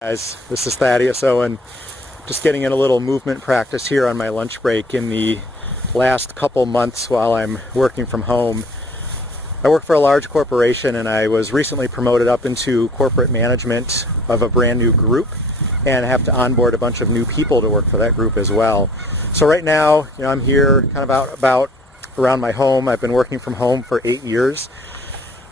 Guys, this is Thaddeus Owen, just getting in a little movement practice here on my lunch break in the last couple months while I'm working from home. I work for a large corporation and I was recently promoted up into corporate management of a brand new group and have to onboard a bunch of new people to work for that group as well. So right now, I'm here kind of out about around my home. I've been working from home for 8 years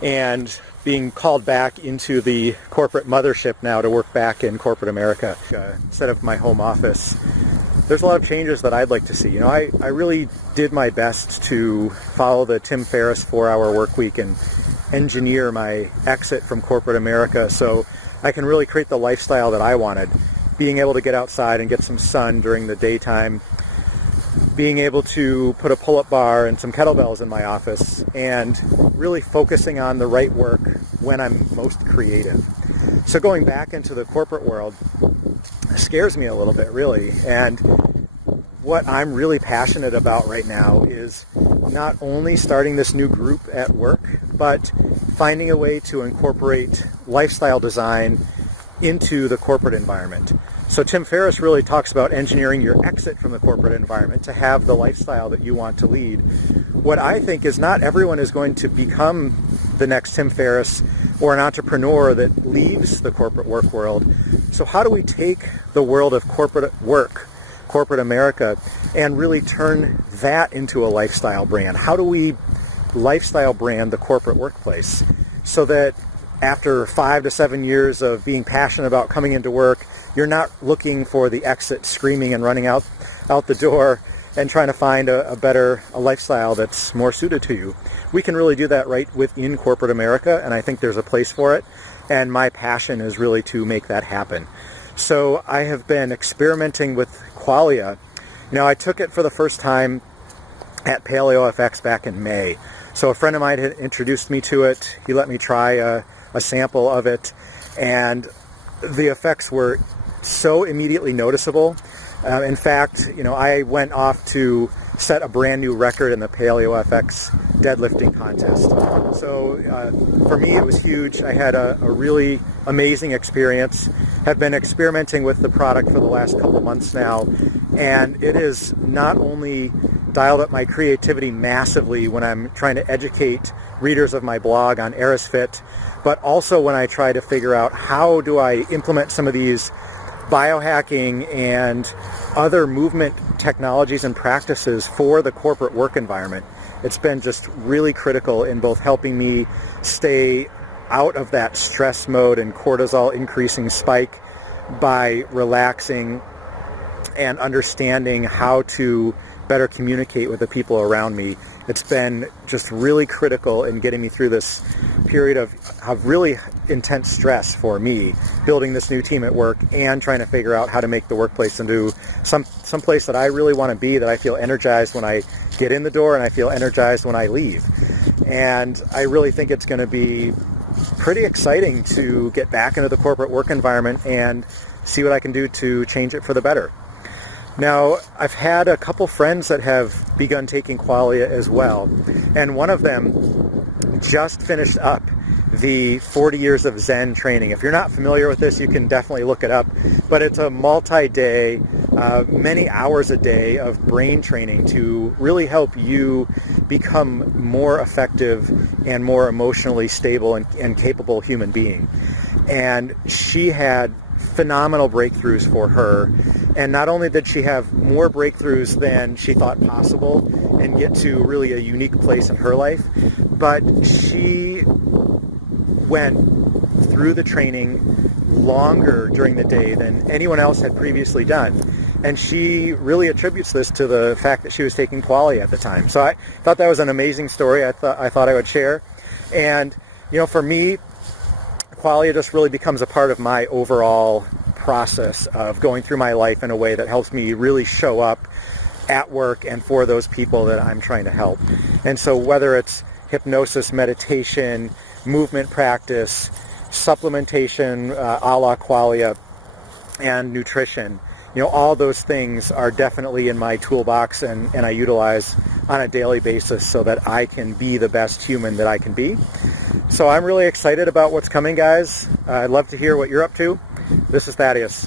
and being called back into the corporate mothership now to work back in corporate America instead of my home office. There's a lot of changes that I'd like to see. I really did my best to follow the Tim Ferriss 4-hour work week and engineer my exit from corporate America so I can really create the lifestyle that I wanted. Being able to get outside and get some sun during the daytime, being able to put a pull-up bar and some kettlebells in my office, and really focusing on the right work when I'm most creative. So going back into the corporate world scares me a little bit, really. And what I'm really passionate about right now is not only starting this new group at work, but finding a way to incorporate lifestyle design into the corporate environment. So Tim Ferriss really talks about engineering your exit from the corporate environment to have the lifestyle that you want to lead. What I think is not everyone is going to become the next Tim Ferriss or an entrepreneur that leaves the corporate work world. So how do we take the world of corporate work, corporate America, and really turn that into a lifestyle brand? How do we lifestyle brand the corporate workplace so that after 5 to 7 years of being passionate about coming into work, you're not looking for the exit, screaming and running out the door and trying to find a lifestyle that's more suited to you. We can really do that right within corporate America, and I think there's a place for it, and my passion is really to make that happen. So I have been experimenting with Qualia. I took it for the first time at Paleo FX back in May. So a friend of mine had introduced me to it. He let me try a sample of it, and the effects were so immediately noticeable. In fact, I went off to set a brand new record in the Paleo FX deadlifting contest. So for me, it was huge. I had a really amazing experience. Have been experimenting with the product for the last couple months now, and it has not only dialed up my creativity massively when I'm trying to educate readers of my blog on Eris Fit, but also when I try to figure out how do I implement some of these biohacking and other movement technologies and practices for the corporate work environment. It's been just really critical in both helping me stay out of that stress mode and cortisol increasing spike by relaxing and understanding how to better communicate with the people around me. It's been just really critical in getting me through this period of really intense stress for me, building this new team at work and trying to figure out how to make the workplace into some place that I really want to be, that I feel energized when I get in the door and I feel energized when I leave. And I really think it's going to be pretty exciting to get back into the corporate work environment and see what I can do to change it for the better. Now, I've had a couple friends that have begun taking Qualia as well, and one of them just finished up the 40 years of Zen training. If you're not familiar with this, you can definitely look it up, but it's a multi-day, many hours a day of brain training to really help you become more effective and more emotionally stable and capable human being. And she had phenomenal breakthroughs for her, and not only did she have more breakthroughs than she thought possible and get to really a unique place in her life, but she went through the training longer during the day than anyone else had previously done. And she really attributes this to the fact that she was taking Qualia at the time. So I thought that was an amazing story I thought I would share. And, for me, Qualia just really becomes a part of my overall process of going through my life in a way that helps me really show up at work and for those people that I'm trying to help. And so whether it's hypnosis, meditation, movement practice, supplementation a la Qualia, and nutrition, all those things are definitely in my toolbox and I utilize on a daily basis so that I can be the best human that I can be. So I'm really excited about what's coming, guys. I'd love to hear what you're up to. This is Thaddeus.